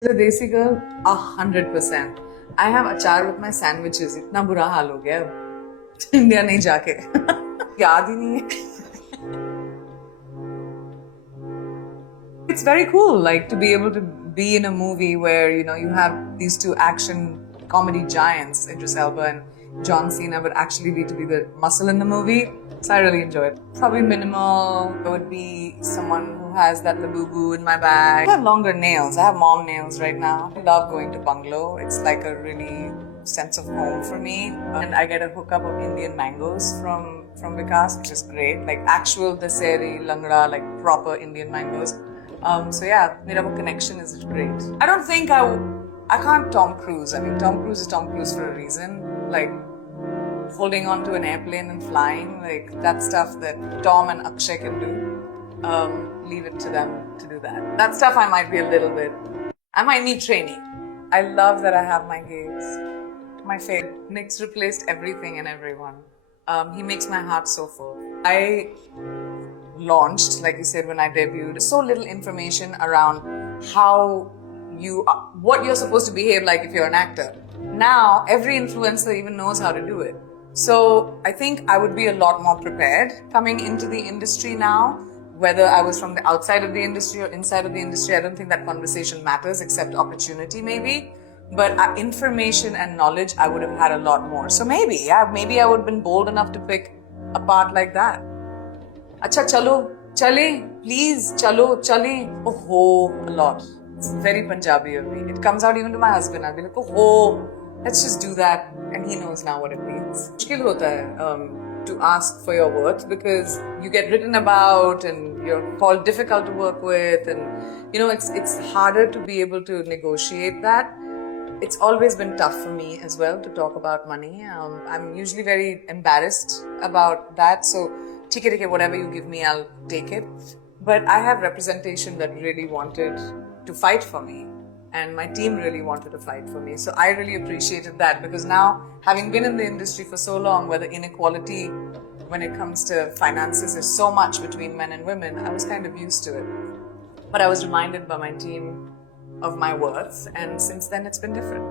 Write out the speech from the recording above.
The Desi girl, 100%. I have achar with my sandwiches. इतना बुरा हाल हो गया अब इंडिया नहीं जाके याद ही नहीं है. It's very cool, like to be able to be in a movie where you have these two action comedy giants, Idris Elba and John Cena, but actually be to be the muscle in the movie. So I really enjoy it. Probably minimal. I would be someone who has that labubu in my bag. I have longer nails. I have mom nails right now. I love going to bungalow. It's like a really sense of home for me. And I get a hookup of Indian mangoes from Vikas, which is great. Like actual Daseri, Langda, like proper Indian mangoes. So yeah, made up a connection is great. I don't think I can't Tom Cruise. I mean, Tom Cruise is Tom Cruise for a reason. Like holding on to an airplane and flying, like that stuff that Tom and Akshay can do. Leave it to them to do that. That stuff I might be a little bit. I might need training. I love that I have my gigs. My favorite. Nick's replaced everything and everyone. He makes my heart so full. I launched, like you said, when I debuted, so little information around how what you're supposed to behave like if you're an actor. Now, every influencer even knows how to do it. So I think I would be a lot more prepared coming into the industry now. Whether I was from the outside of the industry or inside of the industry, I don't think that conversation matters except opportunity maybe. But information and knowledge, I would have had a lot more. So maybe I would have been bold enough to pick a part like that. Acha chalo, chale, please, chalo, chale. Oh, a lot. It's very Punjabi of me. It comes out even to my husband. I'll be like, oh, let's just do that. And he knows now what it means. Mushkil hota hai to ask for your worth because you get written about and you're called difficult to work with. And, it's harder to be able to negotiate that. It's always been tough for me as well to talk about money. I'm usually very embarrassed about that. So, take whatever you give me, I'll take it. But I have representation that really wanted to fight for me. And my team really wanted to fight for me. So I really appreciated that because now, having been in the industry for so long, where the inequality when it comes to finances is so much between men and women, I was kind of used to it. But I was reminded by my team of my worth, and since then it's been different.